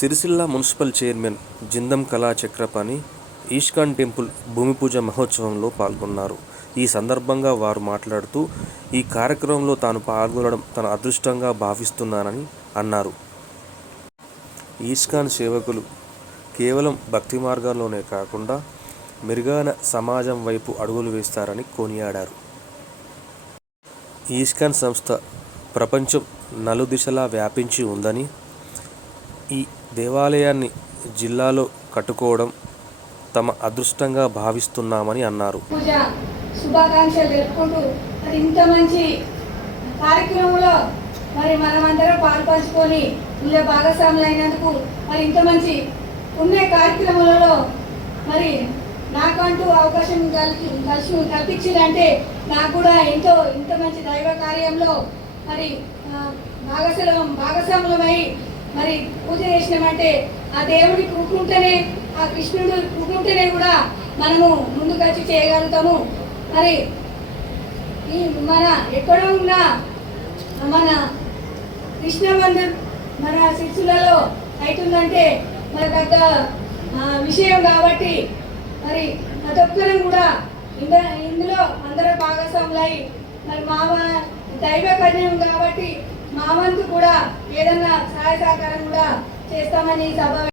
Sircilla municipal chairman Jindam కళా Chakrapani ISKCON temple భూమి పూజ మహోత్సవంలో పాల్గొన్నారు. ఈ సందర్భంగా వారు మాట్లాడుతూ ఈ కార్యక్రమంలో తాను పాల్గొనడం తన అదృష్టంగా భావిస్తున్నానని అన్నారు. ఈస్కాన్ సేవకులు కేవలం భక్తి మార్గంలోనే కాకుండా మెరుగైన సమాజం వైపు అడుగులు వేస్తారని కొనియాడారు. ఈస్కాన్ సంస్థ ప్రపంచం నలుదిశలా వ్యాపించి ఉందని ఈ దేవాలయాన్ని జిల్లాలో కట్టుకోవడం తమ అదృష్టంగా భావిస్తున్నామని అన్నారు. పూజ శుభాకాంక్షలు తెలుపుకుంటూ మరి ఇంత మంచి కార్యక్రమంలో మరి మనమందరం పాల్పంచుకొని ఇందులో భాగస్వాములు అయినందుకు మరి ఇంత మంచి పుణ్య కార్యక్రమాలలో మరి నాకంటూ అవకాశం కలిసి కలిసి కల్పించిందంటే నాకు కూడా ఎంతో ఇంత మంచి దైవ కార్యంలో మరి భాగస్వామ్యం భాగస్వాములమై మరి పూజ చేసినామంటే ఆ దేవుడి కూకుంటేనే ఆ కృష్ణుడు కూకుంటేనే కూడా మనము ముందుకు వచ్చి చేయగలుగుతాము. మరి ఈ మన ఎక్కడ ఉన్న మన కృష్ణ మందిర్ మన శిశులలో అవుతుందంటే మన పెద్ద విషయం కాబట్టి మరి ప్రతి ఒక్కరం కూడా ఇంద ఇందులో అందరూ భాగస్వాములై మరి మా దైవ కన్యం కాబట్టి మా వంతు కూడా ఏదన్నా సహాయ సహకారం కూడా చేస్తామని సభ